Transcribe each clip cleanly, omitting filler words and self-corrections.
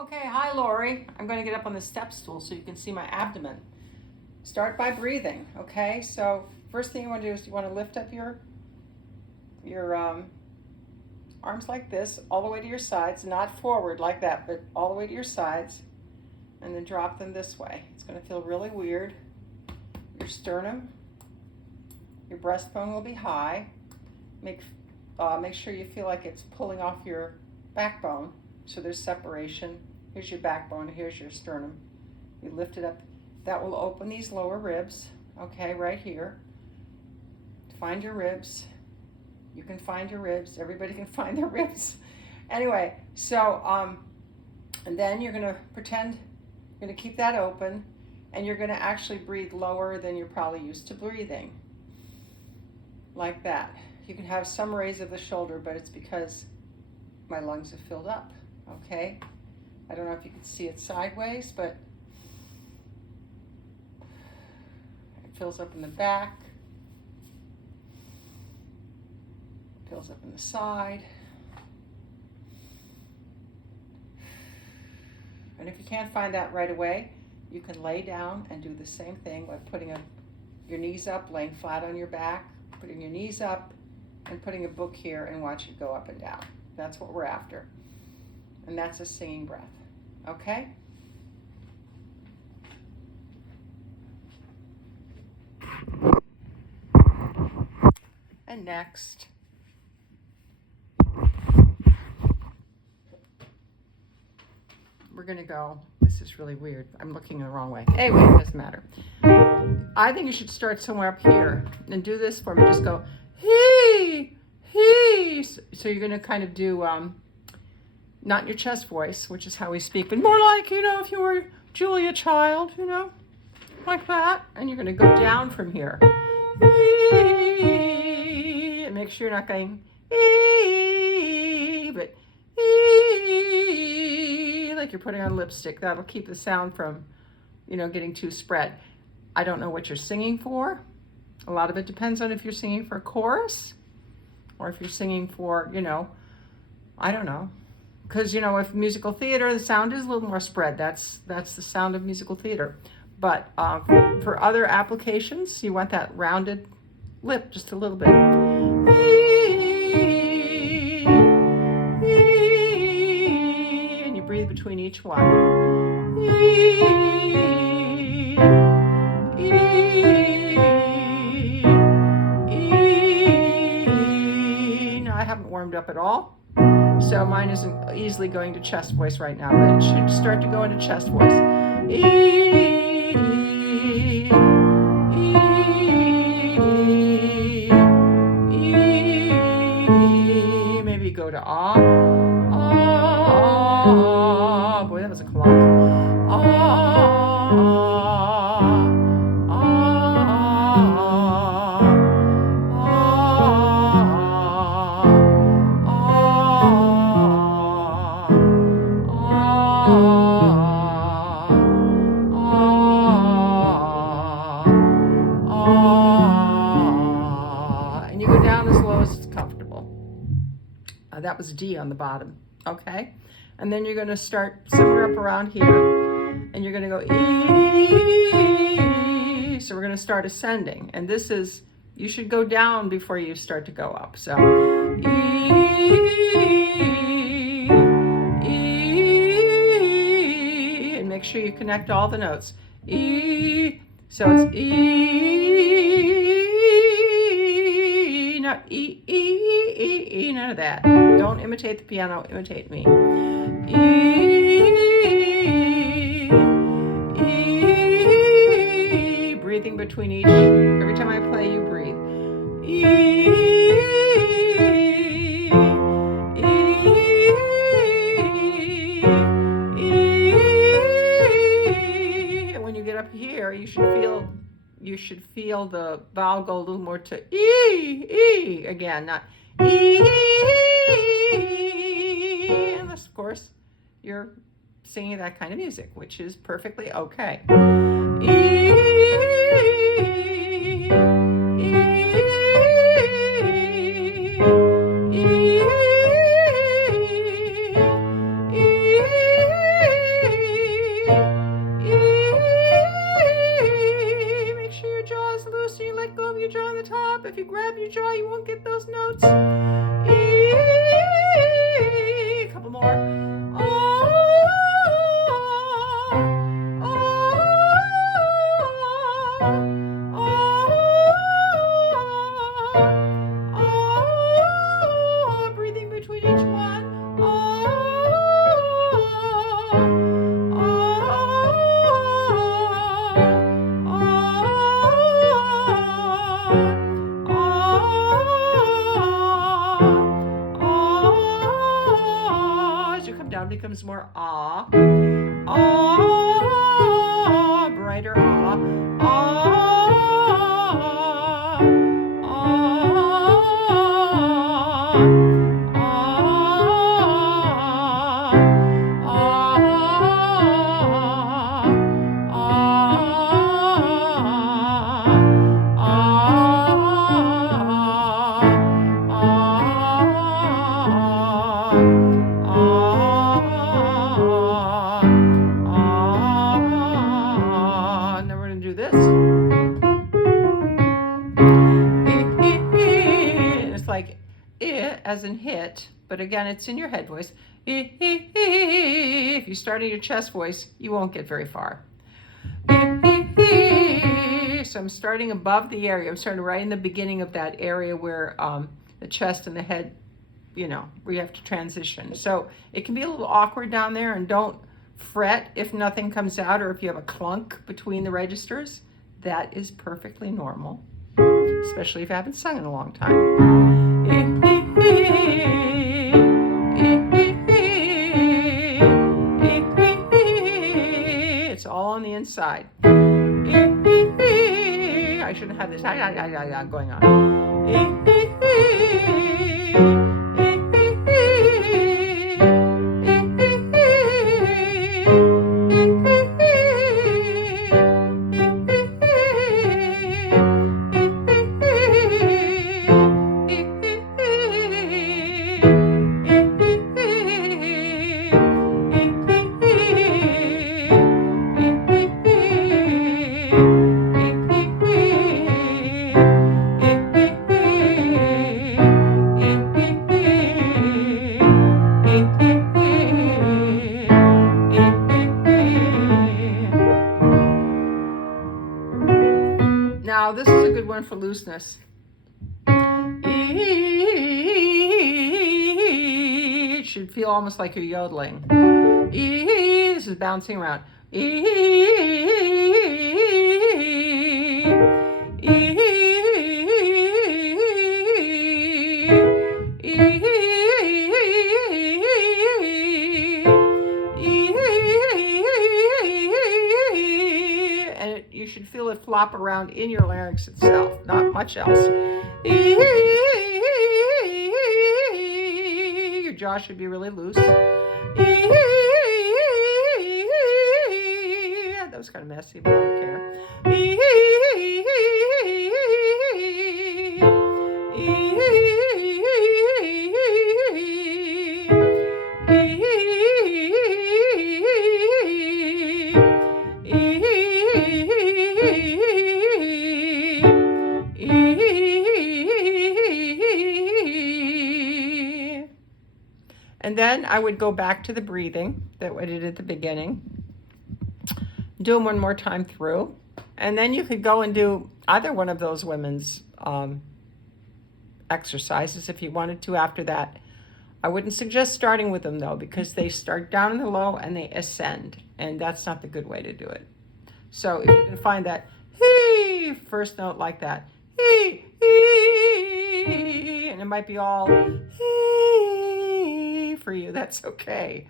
Okay, hi Lori. I'm going to get up on the step stool so you can see my abdomen. Start by breathing, okay? So first thing you want to do is you want to lift up your arms like this, all the way to your sides, not forward like that, but all the way to your sides, and then drop them this way. It's going to feel really weird. Your sternum, your breastbone will be high. Make sure you feel like it's pulling off your backbone, so there's separation. Here's your backbone, here's your sternum. You lift it up. That will open these lower ribs, okay, right here. Find your ribs. You can find your ribs. Everybody can find their ribs. Anyway, so, and then you're gonna pretend you're gonna keep that open, and you're gonna actually breathe lower than you're probably used to breathing. Like that. You can have some raise of the shoulder, but it's because my lungs have filled up, okay? I don't know if you can see it sideways, but it fills up in the back, fills up in the side. And if you can't find that right away, you can lay down and do the same thing, like putting your knees up, laying flat on your back, putting your knees up, and putting a book here and watch it go up and down. That's what we're after. And that's a singing breath, okay? And next. We're gonna go, this is really weird. I'm looking the wrong way. Anyway, it doesn't matter. I think you should start somewhere up here and do this for me. Just go, hee, hee. So you're gonna kind of do, not your chest voice, which is how we speak, but more like, if you were Julia Child, like that. And you're gonna go down from here. Hee, and make sure you're not going, hee, but hee, like you're putting on lipstick. That'll keep the sound from, getting too spread. I don't know what you're singing for. A lot of it depends on if you're singing for a chorus or if you're singing for, I don't know. Because, if musical theater, the sound is a little more spread. That's the sound of musical theater. But for other applications, you want that rounded lip just a little bit. And you breathe between each one. Now, I haven't warmed up at all, so mine isn't easily going to chest voice right now, but it should start to go into chest voice. Maybe go to ah. Ah. Boy, that was a clunk. Ah. And you go down as low as it's comfortable. That was D on the bottom, okay? And then you're going to start somewhere up around here, and you're going to go E. So we're going to start ascending, and this is, you should go down before you start to go up. So E, E, and make sure you connect all the notes. E, so it's E, not E, E, E, E, none of that. Don't imitate the piano, imitate me. E, E, breathing between each, every time I play you breathe. E, E, E, and when you get up here, you should feel the vowel go a little more to E, E, again, not E, unless, of course, you're singing that kind of music, which is perfectly okay. E, notes. A couple more. Breathing between each one. As you come down, becomes more ah, ah, brighter ah, ah, and then we're going to do this. It's like as in hit, but again, it's in your head voice. If you start in your chest voice, you won't get very far. So I'm starting above the area. I'm starting right in the beginning of that area where the chest and the head, where you have to transition. So it can be a little awkward down there, and don't fret if nothing comes out or if you have a clunk between the registers. That is perfectly normal, especially if you haven't sung in a long time. It's all on the inside. I shouldn't have this going on. Now, this is a good one for looseness. It should feel almost like you're yodeling. This is bouncing around. You should feel it flop around in your larynx itself, not much else. Your jaw should be really loose. That was kind of messy, but I don't care. And then I would go back to the breathing that I did at the beginning. Do them one more time through. And then you could go and do either one of those women's exercises if you wanted to after that. I wouldn't suggest starting with them though, because they start down in the low and they ascend. And that's not the good way to do it. So if you can find that hee first note like that, hee, hee, and it might be all hee for you, that's okay.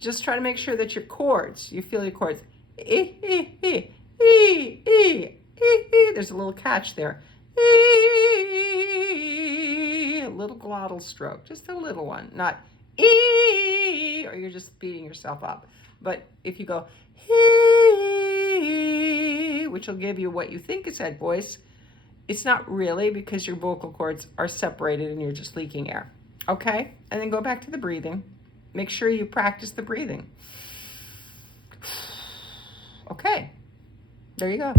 Just try to make sure that your chords, you feel your chords. There's a little catch there. A little glottal stroke, just a little one, not or you're just beating yourself up. But if you go which will give you what you think is head voice, it's not really, because your vocal cords are separated and you're just leaking air. Okay? And then go back to the breathing. Make sure you practice the breathing. Okay. There you go.